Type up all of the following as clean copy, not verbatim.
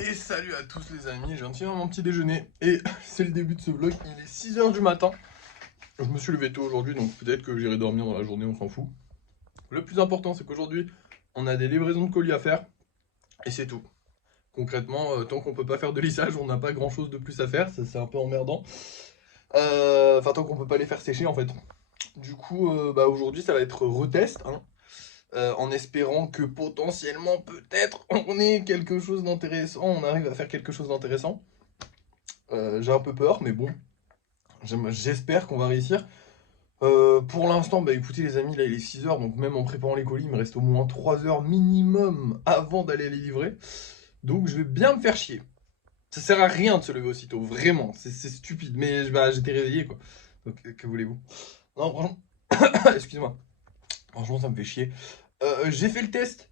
Et salut à tous les amis, je viens de finir mon petit déjeuner et c'est le début de ce vlog, il est 6 h du matin. Je me suis levé tôt aujourd'hui donc peut-être que j'irai dormir dans la journée, on s'en fout. Le plus important c'est qu'aujourd'hui on a des livraisons de colis à faire et c'est tout. Concrètement, tant qu'on peut pas faire de lissage, on n'a pas grand chose de plus à faire, ça c'est un peu emmerdant. Enfin tant qu'on peut pas les faire sécher en fait. Du coup, aujourd'hui ça va être retest, hein, en espérant que potentiellement peut-être on ait quelque chose d'intéressant, on arrive à faire quelque chose d'intéressant. J'ai un peu peur, mais bon, j'espère qu'on va réussir. Pour l'instant, bah écoutez les amis, là il est 6 h, donc même en préparant les colis, il me reste au moins 3 heures minimum avant d'aller les livrer. Donc je vais bien me faire chier. Ça sert à rien de se lever aussitôt, vraiment, c'est stupide, mais bah, j'étais réveillé quoi. Donc que voulez-vous? Non, franchement, excusez-moi, franchement ça me fait chier. J'ai fait le test,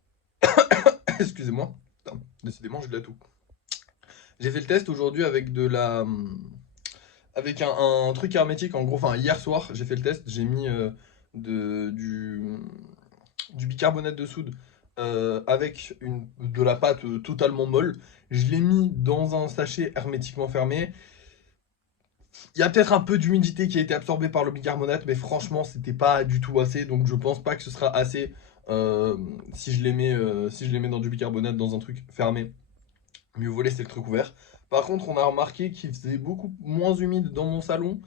excusez-moi, putain, décidément j'ai de la toux. J'ai fait le test aujourd'hui avec avec un truc hermétique, en gros, enfin hier soir j'ai fait le test, j'ai mis de, du bicarbonate de soude avec de la pâte totalement molle. Je l'ai mis dans un sachet hermétiquement fermé. Il y a peut-être un peu d'humidité qui a été absorbée par le bicarbonate, mais franchement c'était pas du tout assez, donc je pense pas que ce sera assez si je les mets dans du bicarbonate dans un truc fermé. Mieux vaut laisser le truc ouvert. Par contre, on a remarqué qu'il faisait beaucoup moins humide dans mon salon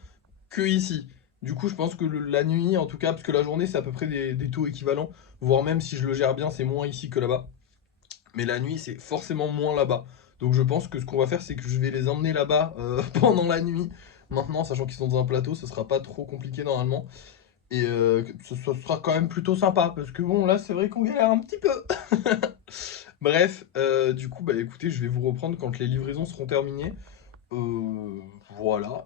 que ici. Du coup, je pense que la nuit, en tout cas, parce que la journée, c'est à peu près des taux équivalents, voire même si je le gère bien, c'est moins ici que là-bas. Mais la nuit, c'est forcément moins là-bas. Donc je pense que ce qu'on va faire, c'est que je vais les emmener là-bas pendant la nuit. Maintenant, sachant qu'ils sont dans un plateau, ce sera pas trop compliqué normalement. Et ce sera quand même plutôt sympa, parce que bon, là, c'est vrai qu'on galère un petit peu. Bref, du coup, bah écoutez, je vais vous reprendre quand les livraisons seront terminées. Euh, voilà,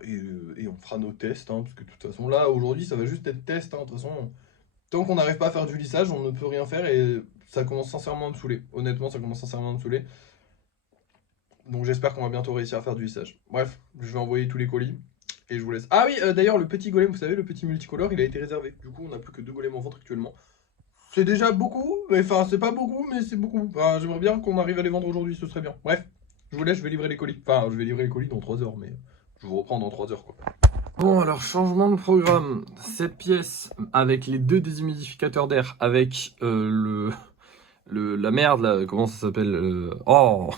et on fera nos tests, hein, parce que de toute façon, là, aujourd'hui, ça va juste être test, hein, de toute façon, tant qu'on n'arrive pas à faire du lissage, on ne peut rien faire, et ça commence sincèrement à me saouler. Honnêtement, ça commence sincèrement à me saouler. Donc j'espère qu'on va bientôt réussir à faire du lissage. Bref, je vais envoyer tous les colis, et je vous laisse. Ah oui, d'ailleurs, le petit golem, vous savez, le petit multicolore, il a été réservé. Du coup, on n'a plus que 2 golems en vente actuellement. C'est déjà beaucoup, mais enfin, c'est pas beaucoup, mais c'est beaucoup. Enfin, j'aimerais bien qu'on arrive à les vendre aujourd'hui, ce serait bien. Bref, je vous laisse, je vais livrer les colis. Enfin, je vais livrer les colis dans 3 heures, mais je vous reprends dans 3 heures, quoi. Bon, alors, changement de programme. Cette pièce, avec les 2 déshumidificateurs d'air, avec la merde, là, comment ça s'appelle Oh.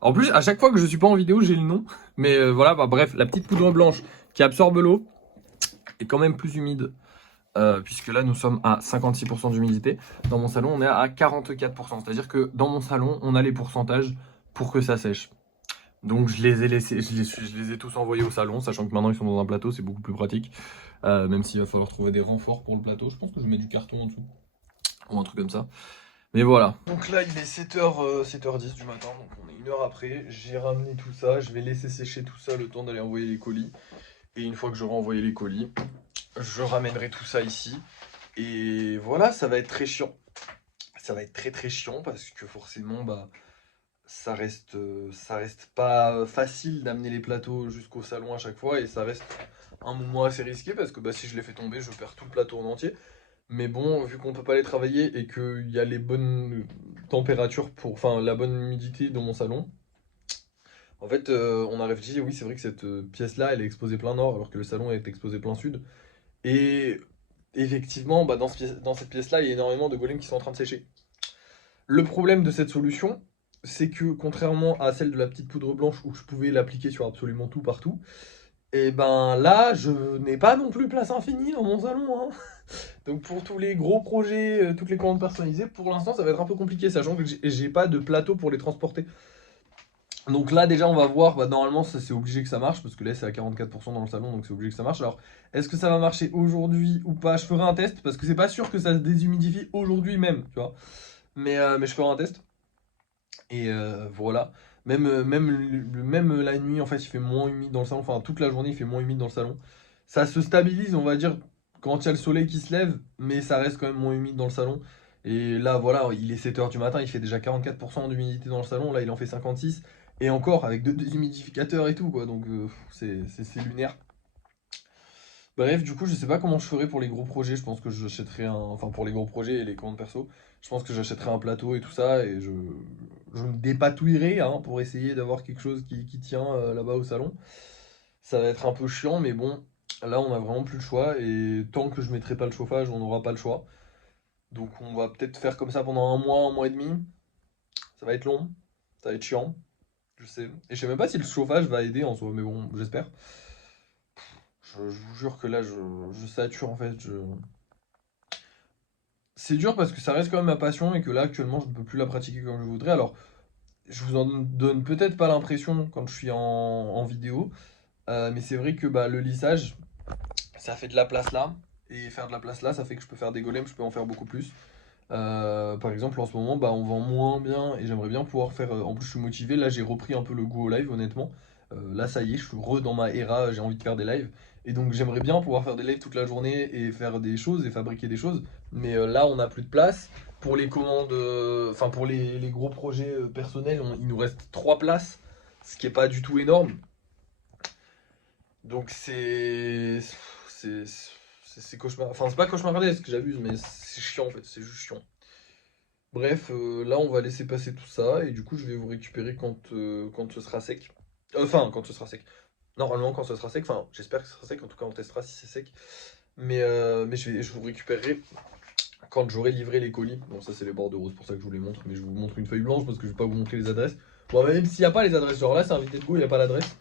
En plus, à chaque fois que je suis pas en vidéo, j'ai le nom. Mais voilà, bah, bref, la petite poudre blanche qui absorbe l'eau est quand même plus humide. Puisque là nous sommes à 56% d'humidité. Dans mon salon, on est à 44%. C'est-à-dire que dans mon salon, on a les pourcentages pour que ça sèche. Donc je les ai laissés, je les ai tous envoyés au salon, sachant que maintenant ils sont dans un plateau, c'est beaucoup plus pratique. Même s'il va falloir trouver des renforts pour le plateau. Je pense que je mets du carton en dessous. Ou un truc comme ça. Mais voilà. Donc là, il est 7h, 7h10 du matin, donc on est 1 heure après. J'ai ramené tout ça, je vais laisser sécher tout ça le temps d'aller envoyer les colis. Et une fois que j'aurai envoyé les colis, je ramènerai tout ça ici. Et voilà, ça va être très chiant. Ça va être très très chiant parce que forcément, bah, ça reste pas facile d'amener les plateaux jusqu'au salon à chaque fois et ça reste un moment assez risqué parce que bah, si je les fais tomber, je perds tout le plateau en entier. Mais bon, vu qu'on peut pas les travailler et qu'il y a les bonnes températures pour, enfin, la bonne humidité dans mon salon, en fait, on a réfléchi, oui, c'est vrai que cette pièce-là, elle est exposée plein nord alors que le salon est exposé plein sud. Et effectivement, bah, dans cette pièce-là, il y a énormément de golems qui sont en train de sécher. Le problème de cette solution, c'est que contrairement à celle de la petite poudre blanche où je pouvais l'appliquer sur absolument tout partout, et ben là, je n'ai pas non plus place infinie dans mon salon, hein. Donc pour tous les gros projets, toutes les commandes personnalisées, pour l'instant, ça va être un peu compliqué, sachant que j'ai pas de plateau pour les transporter. Donc là déjà on va voir, bah, normalement c'est obligé que ça marche, parce que là c'est à 44% dans le salon, donc c'est obligé que ça marche. Alors est-ce que ça va marcher aujourd'hui ou pas? Je ferai un test, parce que c'est pas sûr que ça se déshumidifie aujourd'hui même, tu vois. Mais je ferai un test, et voilà. Même la nuit en fait il fait moins humide dans le salon, enfin toute la journée il fait moins humide dans le salon. Ça se stabilise on va dire quand il y a le soleil qui se lève, mais ça reste quand même moins humide dans le salon. Et là voilà, il est 7 h du matin, il fait déjà 44% d'humidité dans le salon, là il en fait 56. Et encore avec deux humidificateurs et tout quoi, donc c'est lunaire. Bref, du coup, je sais pas comment je ferai pour les gros projets. Je pense que j'achèterai un. Enfin, pour les gros projets et les commandes perso, je pense que j'achèterai un plateau et tout ça. Et je me dépatouillerai hein, pour essayer d'avoir quelque chose qui tient là-bas au salon. Ça va être un peu chiant, mais bon, là, on a vraiment plus le choix. Et tant que je mettrai pas le chauffage, on n'aura pas le choix. Donc, on va peut-être faire comme ça pendant un mois et demi. Ça va être long, ça va être chiant, je sais. Et je sais même pas si le chauffage va aider en soi, mais bon, j'espère. Je vous jure que là, je sature en fait. C'est dur parce que ça reste quand même ma passion et que là, actuellement, je ne peux plus la pratiquer comme je voudrais. Alors, je vous en donne peut-être pas l'impression quand je suis en vidéo, mais c'est vrai que bah, le lissage, ça fait de la place là. Et faire de la place là, ça fait que je peux faire des golems, je peux en faire beaucoup plus. Par exemple, en ce moment, bah, on vend moins bien et j'aimerais bien pouvoir faire. En plus, je suis motivé. Là, j'ai repris un peu le goût au live, honnêtement. Là, ça y est, je suis re dans ma era. J'ai envie de faire des lives. Et donc, j'aimerais bien pouvoir faire des lives toute la journée et faire des choses et fabriquer des choses. Mais là, on n'a plus de place. Pour les commandes, enfin, pour les gros projets personnels, il nous reste 3 places, ce qui est pas du tout énorme. Donc, c'est. C'est cauchemar. Enfin, c'est pas cauchemardesque, j'abuse, mais c'est chiant en fait. C'est juste chiant. Bref, là on va laisser passer tout ça et du coup je vais vous récupérer quand ce sera sec. Enfin, quand ce sera sec. Normalement quand ce sera sec, enfin j'espère que ce sera sec, en tout cas on testera si c'est sec. Mais je vous récupérerai quand j'aurai livré les colis. Bon ça c'est les bordereaux, c'est pour ça que je vous les montre, mais je vous montre une feuille blanche parce que je vais pas vous montrer les adresses. Bon même s'il n'y a pas les adresses, genre là c'est invité de go, il n'y a pas l'adresse.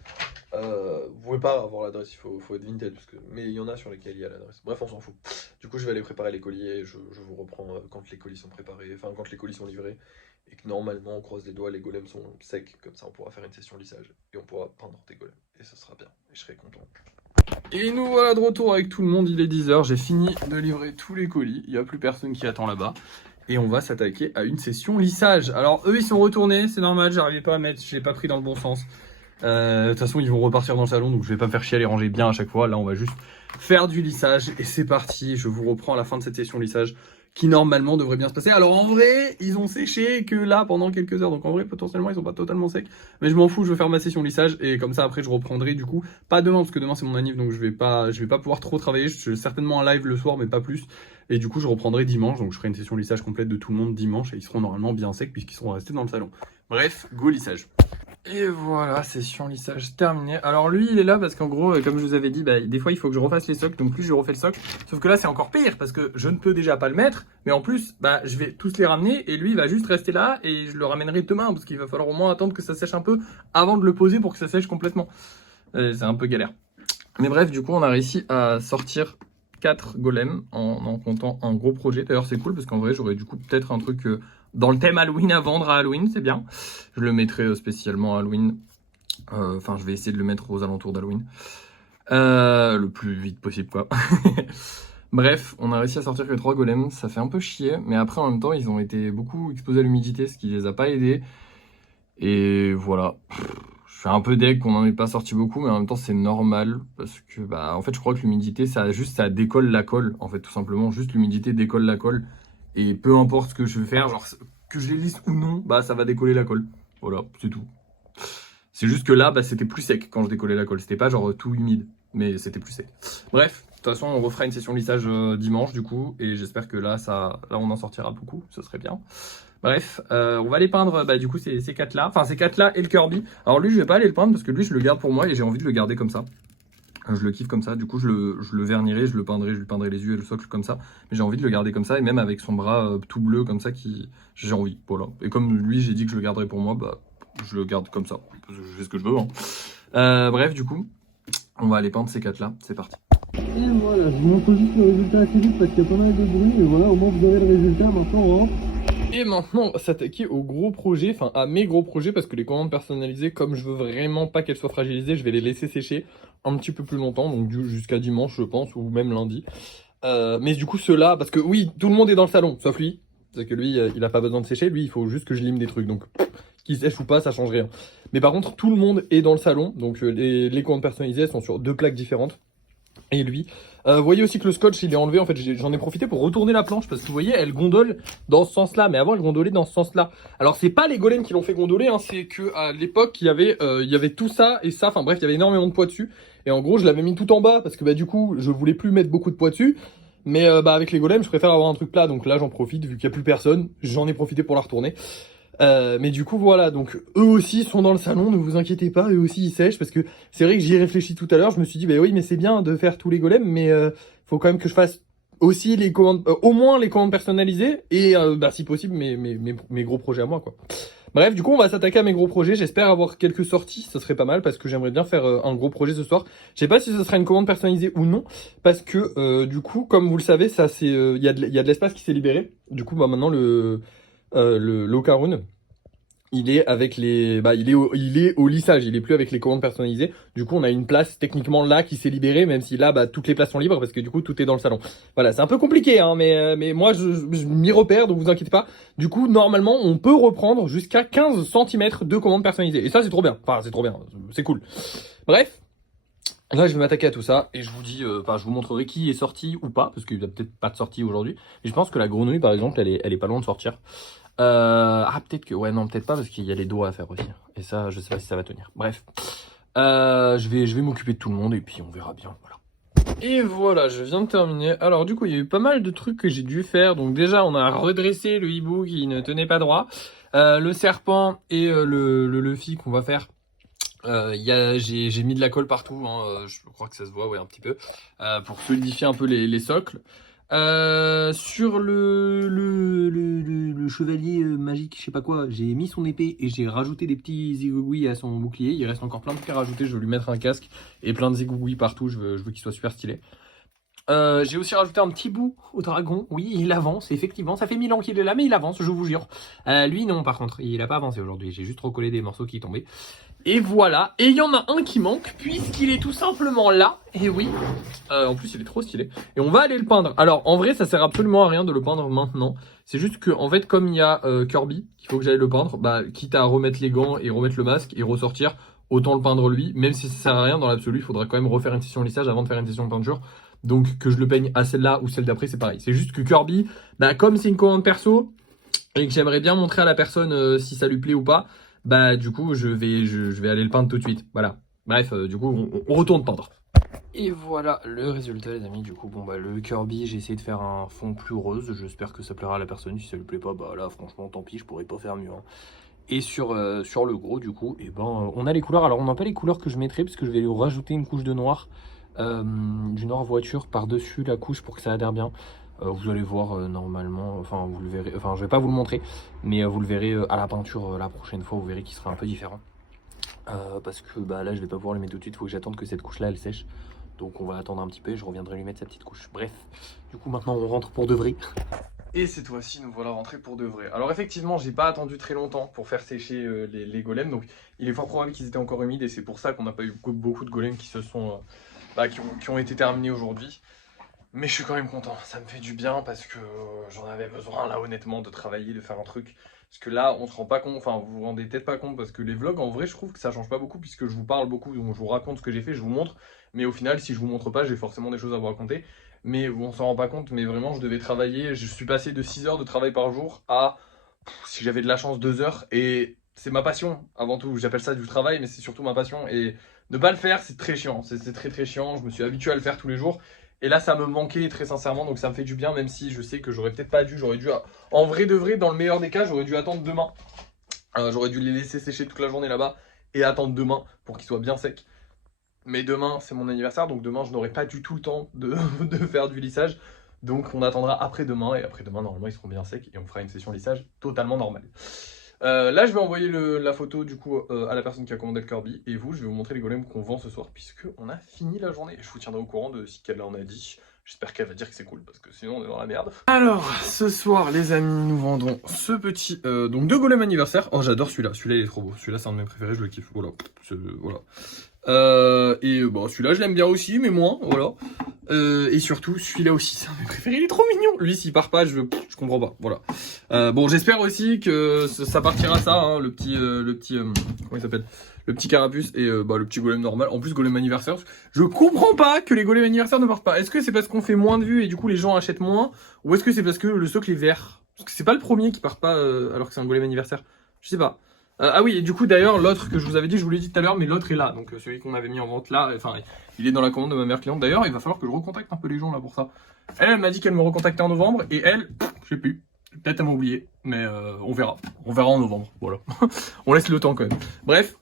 Vous pouvez pas avoir l'adresse, faut être Vinted, mais il y en a sur lesquels il y a l'adresse. Bref, on s'en fout. Du coup, je vais aller préparer les colis et je vous reprends quand les colis sont préparés, enfin quand les colis sont livrés. Et que normalement, on croise les doigts, les golems sont secs, comme ça on pourra faire une session lissage et on pourra peindre des golems. Et ce sera bien, et je serai content. Et nous voilà de retour avec tout le monde, il est 10h, j'ai fini de livrer tous les colis, il n'y a plus personne qui attend là-bas. Et on va s'attaquer à une session lissage. Alors eux ils sont retournés, c'est normal, j'arrivais pas à mettre, je l'ai pas pris dans le bon sens. De toute façon, ils vont repartir dans le salon, donc je vais pas me faire chier à les ranger bien à chaque fois. Là, on va juste faire du lissage et c'est parti. Je vous reprends à la fin de cette session lissage qui normalement devrait bien se passer. Alors en vrai, ils ont séché que là pendant quelques heures, donc en vrai potentiellement ils sont pas totalement secs. Mais je m'en fous, je vais faire ma session lissage et comme ça après je reprendrai du coup. Pas demain parce que demain c'est mon anniv, donc je vais pas pouvoir trop travailler. Je suis certainement en live le soir, mais pas plus. Et du coup je reprendrai dimanche, donc je ferai une session lissage complète de tout le monde dimanche et ils seront normalement bien secs puisqu'ils seront restés dans le salon. Bref, go lissage. Et voilà, session lissage terminée. Alors lui, il est là parce qu'en gros, comme je vous avais dit, des fois il faut que je refasse les socles, donc plus je refais le socle. Sauf que là, c'est encore pire parce que je ne peux déjà pas le mettre, mais en plus, je vais tous les ramener et lui, il va juste rester là et je le ramènerai demain parce qu'il va falloir au moins attendre que ça sèche un peu avant de le poser pour que ça sèche complètement. C'est un peu galère. Mais bref, du coup, on a réussi à sortir 4 golems en comptant un gros projet. D'ailleurs, c'est cool parce qu'en vrai, j'aurais du coup peut-être un truc dans le thème Halloween à vendre à Halloween, c'est bien. Je le mettrai spécialement à Halloween. Enfin, je vais essayer de le mettre aux alentours d'Halloween. Le plus vite possible, quoi. Bref, on a réussi à sortir que 3 golems. Ça fait un peu chier, mais après, en même temps, ils ont été beaucoup exposés à l'humidité, ce qui les a pas aidés. Et voilà. Je suis un peu deg qu'on n'en ait pas sorti beaucoup, mais en même temps c'est normal parce que en fait je crois que l'humidité ça décolle la colle en fait tout simplement, juste l'humidité décolle la colle et peu importe ce que je vais faire, genre que je les lisse ou non, ça va décoller la colle. Voilà, c'est tout. C'est juste que là c'était plus sec quand je décollais la colle, c'était pas genre tout humide, mais c'était plus sec. Bref, de toute façon on refera une session lissage dimanche du coup et j'espère que là on en sortira beaucoup, ce serait bien. Bref, on va les peindre du coup ces 4 là, enfin ces 4 là et le Kirby. Alors lui je vais pas aller le peindre parce que lui je le garde pour moi et j'ai envie de le garder comme ça. Je le kiffe comme ça, du coup je le vernirai, je lui peindrai les yeux et le socle comme ça. Mais j'ai envie de le garder comme ça et même avec son bras tout bleu comme ça j'ai envie, voilà. Et comme lui j'ai dit que je le garderai pour moi, je le garde comme ça, je fais ce que je veux. Bref du coup, on va aller peindre ces 4 là, c'est parti. Et voilà, je vous montre juste le résultat assez vite parce qu'il y a pas mal de bruit, mais voilà, au moins vous avez le résultat, maintenant on rentre. Et maintenant, on va s'attaquer aux gros projets, enfin à mes gros projets, parce que les commandes personnalisées, comme je veux vraiment pas qu'elles soient fragilisées, je vais les laisser sécher un petit peu plus longtemps, donc jusqu'à dimanche je pense, ou même lundi. Mais du coup ceux-là, parce que oui, tout le monde est dans le salon, sauf lui, parce que lui, il a pas besoin de sécher, lui il faut juste que je lime des trucs, donc qu'il sèche ou pas, ça change rien. Mais par contre, tout le monde est dans le salon, donc les commandes personnalisées, elles sont sur 2 plaques différentes. et lui. Vous voyez aussi que le scotch il est enlevé, en fait j'en ai profité pour retourner la planche parce que vous voyez elle gondole dans ce sens là, mais avant elle gondolait dans ce sens là. Alors c'est pas les golems qui l'ont fait gondoler, hein, c'est que à l'époque il y avait tout ça et ça, enfin bref il y avait énormément de poids dessus. Et en gros je l'avais mis tout en bas parce que bah du coup je voulais plus mettre beaucoup de poids dessus. Mais bah avec les golems je préfère avoir un truc plat, donc là j'en profite vu qu'il n'y a plus personne, j'en ai profité pour la retourner. Mais du coup voilà, donc eux aussi sont dans le salon, ne vous inquiétez pas, eux aussi ils sèchent parce que c'est vrai que j'y ai réfléchi tout à l'heure, je me suis dit bah oui mais c'est bien de faire tous les golems, mais faut quand même que je fasse aussi les commandes, au moins les commandes personnalisées et bah si possible mes gros projets à moi quoi. Bref, du coup on va s'attaquer à mes gros projets, j'espère avoir quelques sorties, ça serait pas mal parce que j'aimerais bien faire un gros projet ce soir. Je sais pas si ce sera une commande personnalisée ou non, parce que du coup comme vous le savez, ça c'est il y a de l'espace qui s'est libéré. Du coup bah maintenant le l'Ocarun, il est avec les, bah, il est au lissage, il est plus avec les commandes personnalisées. Du coup, on a une place techniquement là qui s'est libérée, même si là, bah, toutes les places sont libres parce que du coup, tout est dans le salon. Voilà, c'est un peu compliqué, hein, mais moi, je m'y repère, donc vous inquiétez pas. Du coup, normalement, on peut reprendre jusqu'à 15 centimètres de commandes personnalisées. Et ça, c'est trop bien. Enfin, c'est trop bien, c'est cool. Bref. Là, je vais m'attaquer à tout ça et je vous dis, enfin, je vous montrerai qui est sorti ou pas, parce qu'il n'y a peut-être pas de sortie aujourd'hui. Mais je pense que la grenouille, par exemple, elle est pas loin de sortir. Ah, peut-être que, ouais, non, peut-être pas, parce qu'il y a les doigts à faire aussi. Et ça, je sais pas si ça va tenir. Bref, je vais m'occuper de tout le monde et puis on verra bien. Voilà. Et voilà, je viens de terminer. Alors du coup, il y a eu pas mal de trucs que j'ai dû faire. Donc déjà, on a redressé le hibou qui ne tenait pas droit, le serpent et le Luffy qu'on va faire. J'ai mis de la colle partout, hein, je crois que ça se voit, ouais, un petit peu, pour solidifier un peu les socles. Sur le chevalier magique, je sais pas quoi, j'ai mis son épée et j'ai rajouté des petits zigouigouis à son bouclier. Il reste encore plein de trucs à rajouter, je vais lui mettre un casque et plein de zigouigouis partout, je veux qu'il soit super stylé. J'ai aussi rajouté un petit bout au dragon. Oui, il avance, effectivement. Ça fait 1000 ans qu'il est là, mais il avance, je vous jure. Lui, non, par contre, il a pas avancé aujourd'hui. J'ai juste recollé des morceaux qui tombaient. Et voilà. Et il y en a un qui manque, puisqu'il est tout simplement là. Et oui. En plus, il est trop stylé. Et on va aller le peindre. Alors, en vrai, ça sert absolument à rien de le peindre maintenant. C'est juste que, en fait, comme il y a Kirby, qu'il faut que j'aille le peindre, bah, quitte à remettre les gants et remettre le masque et ressortir, autant le peindre lui. Même si ça sert à rien dans l'absolu, il faudra quand même refaire une session lissage avant de faire une session de peinture. Donc que je le peigne à celle-là ou celle d'après, c'est pareil. C'est juste que Kirby, bah, comme c'est une commande perso et que j'aimerais bien montrer à la personne si ça lui plaît ou pas, bah du coup je vais aller le peindre tout de suite. Voilà. Bref, du coup on retourne peindre. Et voilà le résultat les amis. Du coup bon bah le Kirby, j'ai essayé de faire un fond plus rose. J'espère que ça plaira à la personne. Si ça lui plaît pas, bah là franchement tant pis, je pourrais pas faire mieux. Hein. Et sur le gros du coup, et ben on a les couleurs. Alors on n'a pas les couleurs que je mettrai parce que je vais lui rajouter une couche de noir. Du noir voiture par-dessus la couche pour que ça adhère bien. Vous allez voir normalement, enfin vous le verrez, enfin je vais pas vous le montrer, mais vous le verrez à la peinture la prochaine fois, vous verrez qu'il sera un peu différent. Parce que bah, là je vais pas pouvoir le mettre tout de suite, il faut que j'attende que cette couche là elle sèche. Donc on va attendre un petit peu et je reviendrai lui mettre sa petite couche. Bref, du coup maintenant on rentre pour de vrai. Et cette fois-ci, nous voilà rentrés pour de vrai. Alors effectivement, j'ai pas attendu très longtemps pour faire sécher les golems, donc il est fort probable qu'ils étaient encore humides et c'est pour ça qu'on n'a pas eu beaucoup de golems qui se sont, qui ont été terminés aujourd'hui. Mais je suis quand même content, ça me fait du bien parce que j'en avais besoin là honnêtement de travailler, de faire un truc. Parce que là, on se rend pas compte, enfin vous vous rendez peut-être pas compte parce que les vlogs en vrai je trouve que ça change pas beaucoup puisque je vous parle beaucoup, donc je vous raconte ce que j'ai fait, je vous montre. Mais au final, si je vous montre pas, j'ai forcément des choses à vous raconter. Mais on s'en rend pas compte, mais vraiment je devais travailler, je suis passé de 6 heures de travail par jour à, si j'avais de la chance, 2 heures. Et c'est ma passion avant tout, j'appelle ça du travail, mais c'est surtout ma passion. Et ne pas le faire, c'est très chiant, c'est très très chiant, je me suis habitué à le faire tous les jours. Et là, ça me manquait très sincèrement, donc ça me fait du bien, même si je sais que j'aurais peut-être pas dû, en vrai de vrai, dans le meilleur des cas, j'aurais dû attendre demain. J'aurais dû les laisser sécher toute la journée là-bas et attendre demain pour qu'ils soient bien secs. Mais demain, c'est mon anniversaire, donc demain, je n'aurai pas du tout le temps de faire du lissage. Donc on attendra après-demain, et après-demain, normalement, ils seront bien secs, et on fera une session lissage totalement normale. Là, je vais envoyer la photo du coup à la personne qui a commandé le Kirby. Et vous, je vais vous montrer les golems qu'on vend ce soir, puisque on a fini la journée. Je vous tiendrai au courant de ce qu'elle en a dit. J'espère qu'elle va dire que c'est cool, parce que sinon on est dans la merde. Alors, ce soir, les amis, nous vendons ce petit... donc 2 golems anniversaire. Oh, j'adore celui-là. Celui-là, il est trop beau. Celui-là, c'est un de mes préférés, je le kiffe. Voilà. Voilà. Et bon, celui-là, je l'aime bien aussi, mais moins, voilà. Et surtout, celui-là aussi, c'est un de mes préférés, il est trop mignon. Lui, s'il part pas, je comprends pas, voilà. Bon, j'espère aussi que ça partira ça, hein, le petit, comment il s'appelle? Le petit carapuce et le petit golem normal. En plus, golem anniversaire, je comprends pas que les golems anniversaires ne partent pas. Est-ce que c'est parce qu'on fait moins de vues et du coup les gens achètent moins, ou est-ce que c'est parce que le socle est vert? Parce que c'est pas le premier qui part pas alors que c'est un golem anniversaire. Je sais pas. Ah oui, et du coup d'ailleurs l'autre que je vous avais dit, je vous l'ai dit tout à l'heure, mais l'autre est là, donc celui qu'on avait mis en vente là, enfin il est dans la commande de ma mère cliente. D'ailleurs il va falloir que je recontacte un peu les gens là pour ça. Elle m'a dit qu'elle me recontactait en novembre, et elle, je sais plus, peut-être elle m'a oublié, mais on verra en novembre, voilà. On laisse le temps quand même. Bref,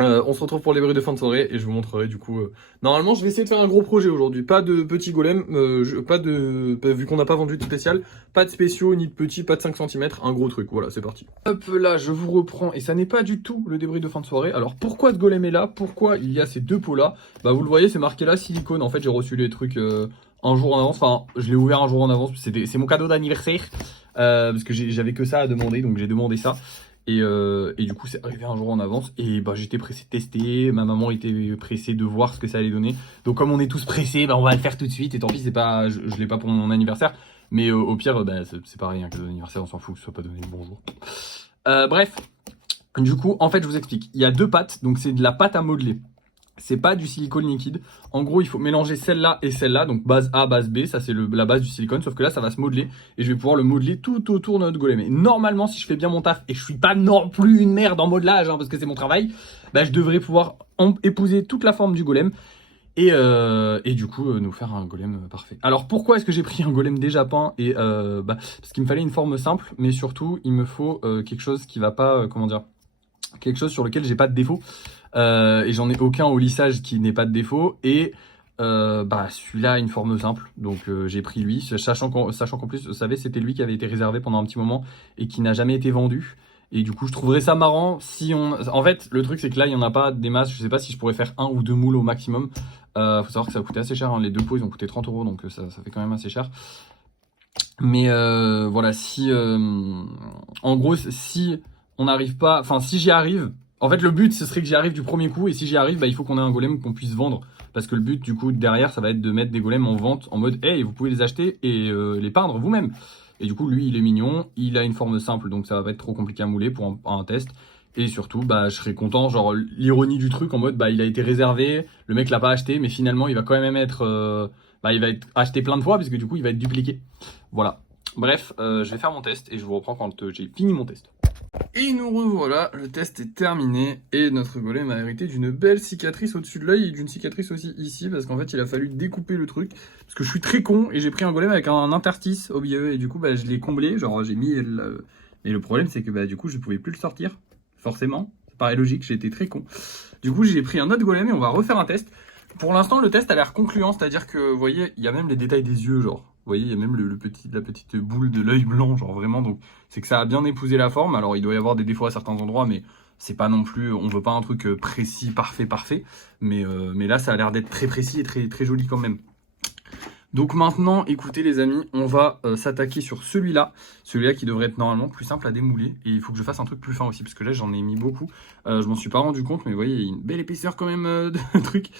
on se retrouve pour les bruits de fin de soirée et je vous montrerai du coup. Normalement, je vais essayer de faire un gros projet aujourd'hui. Pas de petits golems, vu qu'on n'a pas vendu de spécial, pas de spéciaux ni de petits, pas de 5 cm, un gros truc. Voilà, c'est parti. Hop là, je vous reprends et ça n'est pas du tout le débris de fin de soirée. Alors pourquoi ce golem est là? Pourquoi il y a ces deux pots là? Bah vous le voyez, c'est marqué là silicone. En fait, j'ai reçu les trucs un jour en avance. Enfin, je l'ai ouvert un jour en avance. C'est mon cadeau d'anniversaire parce que j'avais que ça à demander, donc j'ai demandé ça. Et du coup, c'est arrivé un jour en avance. Et bah, j'étais pressé de tester. Ma maman était pressée de voir ce que ça allait donner. Donc, comme on est tous pressés, bah, on va le faire tout de suite. Et tant pis, c'est pas, je l'ai pas pour mon anniversaire. Mais au pire, bah, c'est pareil, un cadeau d'anniversaire, on s'en fout que ce soit pas donné le bonjour. Bref, du coup, en fait, je vous explique. Il y a deux pâtes. Donc, c'est de la pâte à modeler. C'est pas du silicone liquide. En gros, il faut mélanger celle-là et celle-là. Donc base A, base B, ça c'est la base du silicone. Sauf que là, ça va se modeler. Et je vais pouvoir le modeler tout autour de notre golem. Et normalement, si je fais bien mon taf, et je suis pas non plus une merde en modelage, hein, parce que c'est mon travail, bah, je devrais pouvoir épouser toute la forme du golem. Et du coup, nous faire un golem parfait. Alors pourquoi est-ce que j'ai pris un golem déjà peint? Parce qu'il me fallait une forme simple. Mais surtout, il me faut quelque chose qui va pas, comment dire, quelque chose sur lequel j'ai pas de défaut. Et j'en ai aucun au lissage qui n'ait pas de défaut. Et celui-là a une forme simple, donc j'ai pris lui, sachant qu'en plus, vous savez, c'était lui qui avait été réservé pendant un petit moment et qui n'a jamais été vendu. Et du coup, je trouverais ça marrant si on... En fait, le truc, c'est que là, il n'y en a pas des masses. Je sais pas si je pourrais faire un ou deux moules au maximum. Faut savoir que ça a coûté assez cher, hein. Les deux pots, ils ont coûté 30 €, donc ça fait quand même assez cher. Mais voilà, si... en gros, si on n'arrive pas... Enfin, si j'y arrive... En fait, le but, ce serait que j'y arrive du premier coup. Et si j'y arrive, bah, il faut qu'on ait un golem qu'on puisse vendre. Parce que le but, du coup, derrière, ça va être de mettre des golems en vente en mode, hey, vous pouvez les acheter et les peindre vous-même. Et du coup, lui, il est mignon. Il a une forme simple, donc ça va pas être trop compliqué à mouler pour un test. Et surtout, bah, je serais content. Genre, l'ironie du truc en mode, bah, il a été réservé. Le mec l'a pas acheté, mais finalement, il va quand même être... il va être acheté plein de fois parce que du coup, il va être dupliqué. Voilà. Bref, je vais faire mon test et je vous reprends quand j'ai fini mon test. Et nous revoilà, le test est terminé et notre golem a hérité d'une belle cicatrice au-dessus de l'œil et d'une cicatrice aussi ici parce qu'en fait il a fallu découper le truc parce que je suis très con et j'ai pris un golem avec un interstice au milieu et du coup je l'ai comblé, genre j'ai mis et le problème c'est que du coup je pouvais plus le sortir, forcément, ça paraît logique, j'ai été très con. Du coup j'ai pris un autre golem et on va refaire un test. Pour l'instant le test a l'air concluant, c'est-à-dire que vous voyez il y a même les détails des yeux, genre vous voyez, il y a même la petite boule de l'œil blanc, genre vraiment, donc c'est que ça a bien épousé la forme. Alors il doit y avoir des défauts à certains endroits, mais c'est pas non plus, on veut pas un truc précis, parfait, mais là ça a l'air d'être très précis et très joli quand même. Donc maintenant, écoutez les amis, on va s'attaquer sur celui-là qui devrait être normalement plus simple à démouler, et il faut que je fasse un truc plus fin aussi, parce que là j'en ai mis beaucoup, je m'en suis pas rendu compte, mais vous voyez, il y a une belle épaisseur quand même de truc.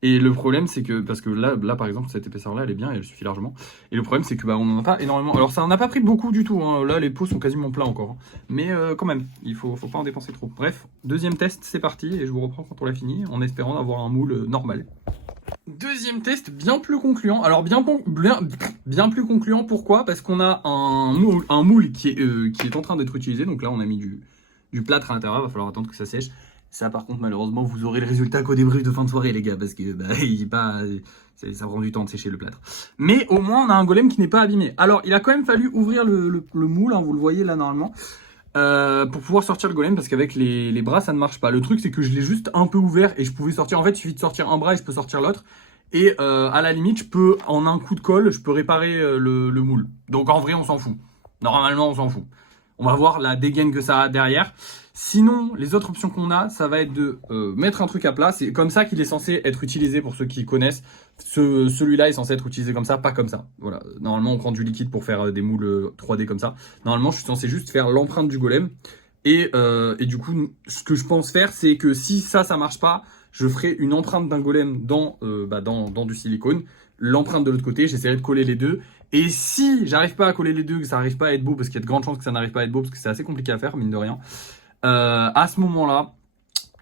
Et le problème c'est que, parce que là par exemple, cette épaisseur là elle est bien, elle suffit largement, et le problème c'est que on en a pas énormément, alors ça en a pas pris beaucoup du tout, hein. Là les pots sont quasiment pleins encore, hein. Mais quand même, il faut pas en dépenser trop. Bref, deuxième test, c'est parti, et je vous reprends quand on l'a fini, en espérant avoir un moule normal. Deuxième test bien plus concluant. Alors bien plus concluant, pourquoi? Parce qu'on a un moule qui est en train d'être utilisé. Donc là on a mis du plâtre à l'intérieur, il va falloir attendre que ça sèche. Ça par contre malheureusement vous aurez le résultat qu'au débrief de fin de soirée les gars, parce que ça prend du temps de sécher le plâtre. Mais au moins on a un golem qui n'est pas abîmé. Alors il a quand même fallu ouvrir le moule, hein, vous le voyez là normalement. Pour pouvoir sortir le golem, parce qu'avec les bras ça ne marche pas. Le truc c'est que je l'ai juste un peu ouvert et je pouvais sortir, en fait il suffit de sortir un bras et je peux sortir l'autre, et à la limite je peux en un coup de colle je peux réparer le moule. Donc en vrai on s'en fout, normalement on s'en fout. On va voir la dégaine que ça a derrière. Sinon, les autres options qu'on a, ça va être de mettre un truc à plat. C'est comme ça qu'il est censé être utilisé pour ceux qui connaissent. Celui-là est censé être utilisé comme ça, pas comme ça. Voilà. Normalement, on prend du liquide pour faire des moules 3D comme ça. Normalement, je suis censé juste faire l'empreinte du golem. Et du coup, ce que je pense faire, c'est que si ça marche pas, je ferai une empreinte d'un golem dans du silicone, l'empreinte de l'autre côté, j'essaierai de coller les deux. Et si j'arrive pas à coller les deux, que ça n'arrive pas à être beau, parce qu'il y a de grandes chances que ça n'arrive pas à être beau, parce que c'est assez compliqué à faire, mine de rien, à ce moment-là,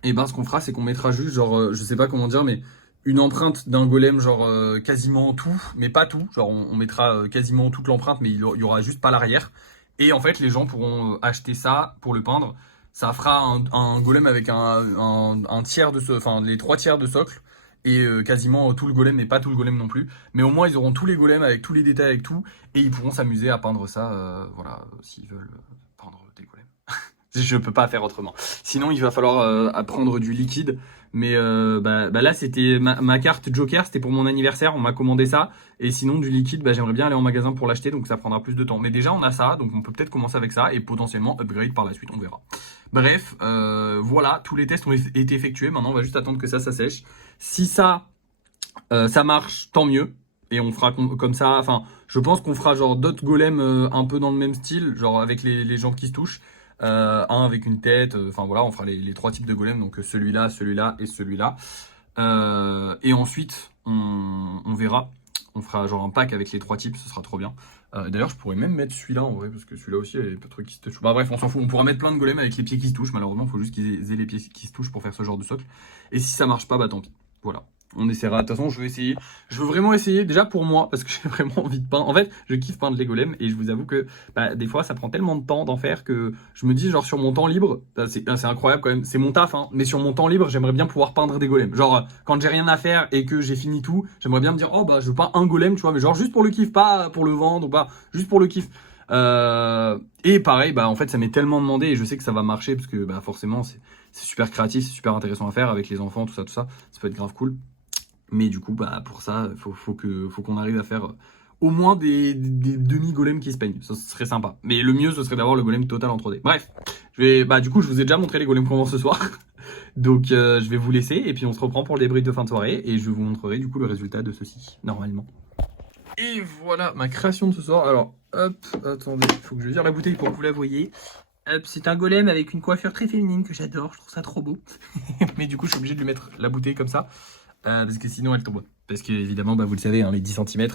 et ben ce qu'on fera, c'est qu'on mettra juste, genre, je sais pas comment dire, mais une empreinte d'un golem, genre quasiment tout, mais pas tout. Genre, on mettra quasiment toute l'empreinte, mais il y aura juste pas l'arrière. Et en fait, les gens pourront acheter ça pour le peindre. Ça fera un golem avec un tiers de enfin, les 3 tiers de socle. Et quasiment tout le golem, mais pas tout le golem non plus. Mais au moins, ils auront tous les golems avec tous les détails, avec tout. Et ils pourront s'amuser à peindre ça, voilà, s'ils veulent peindre des golems. Je peux pas faire autrement. Sinon, il va falloir prendre du liquide. Mais là, c'était ma carte Joker, c'était pour mon anniversaire, on m'a commandé ça. Et sinon, du liquide, j'aimerais bien aller en magasin pour l'acheter, donc ça prendra plus de temps. Mais déjà, on a ça, donc on peut peut-être commencer avec ça et potentiellement upgrade par la suite, on verra. Bref, voilà, tous les tests ont été effectués. Maintenant, on va juste attendre que ça sèche. Si ça marche, tant mieux. Et on fera comme ça. Enfin, je pense qu'on fera genre d'autres golems un peu dans le même style, genre avec les jambes qui se touchent. Un avec une tête, enfin voilà, on fera les 3 types de golems, donc celui-là, celui-là et celui-là. Et ensuite, on verra. On fera genre un pack avec les 3 types, ce sera trop bien. D'ailleurs, je pourrais même mettre celui-là en vrai, parce que celui-là aussi, il y a pas de trucs qui se touchent. Bah bref, on s'en fout. On pourra mettre plein de golems avec les pieds qui se touchent. Malheureusement, il faut juste qu'ils aient les pieds qui se touchent pour faire ce genre de socle. Et si ça marche pas, bah tant pis. Voilà. On essaiera. De toute façon, je vais essayer. Je veux vraiment essayer, déjà pour moi, parce que j'ai vraiment envie de peindre. En fait, je kiffe peindre les golems et je vous avoue que des fois, ça prend tellement de temps d'en faire que je me dis, genre, sur mon temps libre, c'est incroyable quand même, c'est mon taf, hein, mais sur mon temps libre, j'aimerais bien pouvoir peindre des golems. Genre, quand j'ai rien à faire et que j'ai fini tout, j'aimerais bien me dire, oh bah, je veux pas un golem, tu vois, mais genre juste pour le kiff, pas pour le vendre ou pas, juste pour le kiff. Et pareil, en fait, ça m'est tellement demandé et je sais que ça va marcher parce que forcément, c'est super créatif, c'est super intéressant à faire avec les enfants, tout ça, ça peut être grave cool. Mais du coup, pour ça, faut qu'on arrive à faire au moins des demi-golems qui se peignent. Ça serait sympa. Mais le mieux, ce serait d'avoir le golem total en 3D. Bref, du coup, je vous ai déjà montré les golems qu'on vend ce soir. Donc, je vais vous laisser et puis on se reprend pour le débrief de fin de soirée. Et je vous montrerai du coup le résultat de ceci, normalement. Et voilà ma création de ce soir. Alors, hop, attendez, il faut que je vire la bouteille pour que vous la voyez. Hop, c'est un golem avec une coiffure très féminine que j'adore. Je trouve ça trop beau. Mais du coup, je suis obligé de lui mettre la bouteille comme ça. Parce que sinon elle tombe. Parce que évidemment, vous le savez, hein, les 10 cm,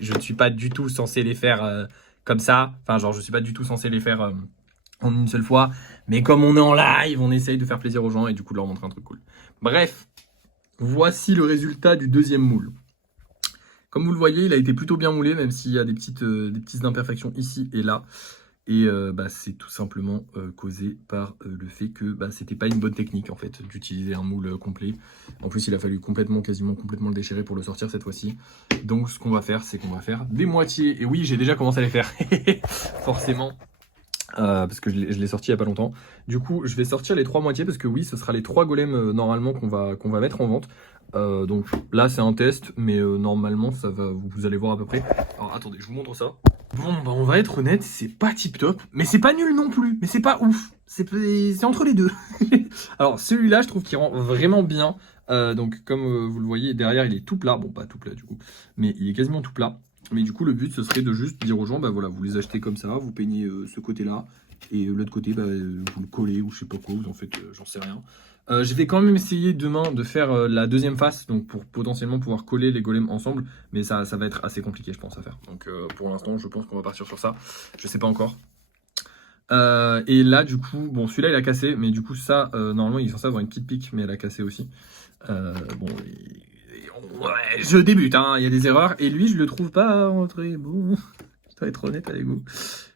je ne suis pas du tout censé les faire comme ça. Enfin, genre, je ne suis pas du tout censé les faire en une seule fois. Mais comme on est en live, on essaye de faire plaisir aux gens et du coup de leur montrer un truc cool. Bref, voici le résultat du deuxième moule. Comme vous le voyez, il a été plutôt bien moulé, même s'il y a des petites imperfections ici et là. Et c'est tout simplement causé par le fait que c'était pas une bonne technique en fait d'utiliser un moule complet. En plus, il a fallu quasiment complètement le déchirer pour le sortir cette fois-ci. Donc ce qu'on va faire, c'est qu'on va faire des moitiés. Et oui, j'ai déjà commencé à les faire, forcément. Parce que je l'ai sorti il y a pas longtemps. Du coup, je vais sortir les 3 moitiés parce que oui, ce sera les 3 golems normalement qu'on va mettre en vente. Donc là, c'est un test, mais normalement, ça va. Vous allez voir à peu près. Alors attendez, je vous montre ça. Bon, on va être honnête, c'est pas tip top, mais c'est pas nul non plus, mais c'est pas ouf. C'est entre les deux. Alors celui-là, je trouve qu'il rend vraiment bien. Donc comme vous le voyez, derrière, il est tout plat. Bon, pas tout plat du coup, mais il est quasiment tout plat. Mais du coup, le but, ce serait de juste dire aux gens, voilà, vous les achetez comme ça, vous peignez ce côté-là, et l'autre côté, vous le collez, ou je sais pas quoi, vous en faites, j'en sais rien. Je vais quand même essayer demain de faire la deuxième face, donc pour potentiellement pouvoir coller les golems ensemble, mais ça va être assez compliqué, je pense, à faire. Donc pour l'instant, je pense qu'on va partir sur ça, je sais pas encore. Et là, du coup, bon, celui-là, il a cassé, mais du coup, ça, normalement, il est censé avoir une petite pique, mais elle a cassé aussi. Ouais, je débute, hein, il y a des erreurs, et lui, je le trouve pas très bon, je dois être honnête avec vous.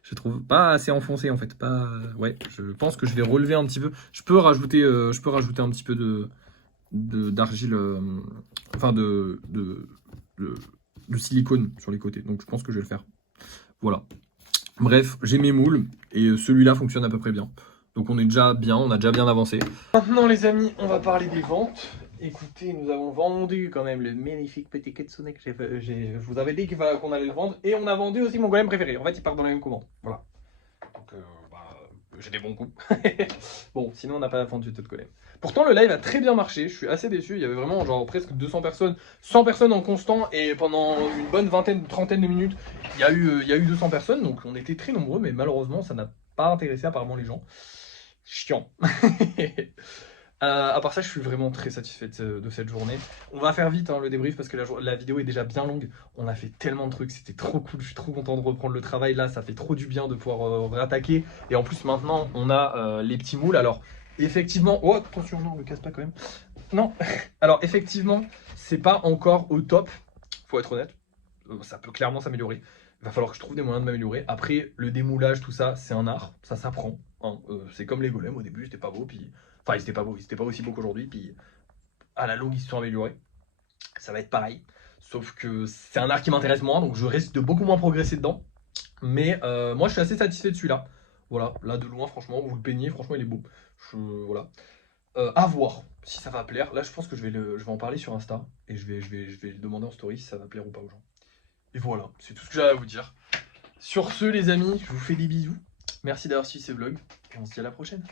Je trouve pas assez enfoncé en fait, pas. Ouais, je pense que je vais relever un petit peu. Je peux rajouter un petit peu d'argile, enfin de silicone sur les côtés. Donc je pense que je vais le faire. Voilà. Bref, j'ai mes moules et celui-là fonctionne à peu près bien. Donc on est déjà bien, on a déjà bien avancé. Maintenant les amis, on va parler des ventes. Écoutez, nous avons vendu quand même le magnifique petit Kitsune que je vous avais dit qu'on allait le vendre. Et on a vendu aussi mon golem préféré. En fait, il part dans la même commande. Voilà. Donc, j'ai des bons coups. Bon, sinon, on n'a pas vendu tout de golem. Pourtant, le live a très bien marché. Je suis assez déçu. Il y avait vraiment genre presque 200 personnes, 100 personnes en constant. Et pendant une bonne trentaine de minutes, il y a eu 200 personnes. Donc, on était très nombreux. Mais malheureusement, ça n'a pas intéressé apparemment les gens. Chiant. À part ça, je suis vraiment très satisfait de cette journée. On va faire vite hein, le débrief parce que la vidéo est déjà bien longue. On a fait tellement de trucs, c'était trop cool. Je suis trop content de reprendre le travail là. Ça fait trop du bien de pouvoir réattaquer. Et en plus, maintenant, on a les petits moules. Alors, effectivement. Oh, attention, non, le casse pas quand même. Non. Alors, effectivement, c'est pas encore au top. Faut être honnête. Ça peut clairement s'améliorer. Il va falloir que je trouve des moyens de m'améliorer. Après, le démoulage, tout ça, c'est un art. Ça s'apprend. Hein. C'est comme les golems. Au début, c'était pas beau. Puis... Enfin, ils étaient pas beaux. Ils étaient pas aussi beaux qu'aujourd'hui. Puis, à la longue, ils se sont améliorés. Ça va être pareil. Sauf que c'est un art qui m'intéresse moins. Donc, je risque de beaucoup moins progresser dedans. Mais moi, je suis assez satisfait de celui-là. Voilà. Là, de loin, franchement, vous le peignez. Franchement, il est beau. Voilà. À voir si ça va plaire. Là, je pense que je vais en parler sur Insta. Et je vais le demander en story si ça va plaire ou pas aux gens. Et voilà, c'est tout ce que j'avais à vous dire. Sur ce, les amis, je vous fais des bisous. Merci d'avoir suivi ces vlogs. Et on se dit à la prochaine.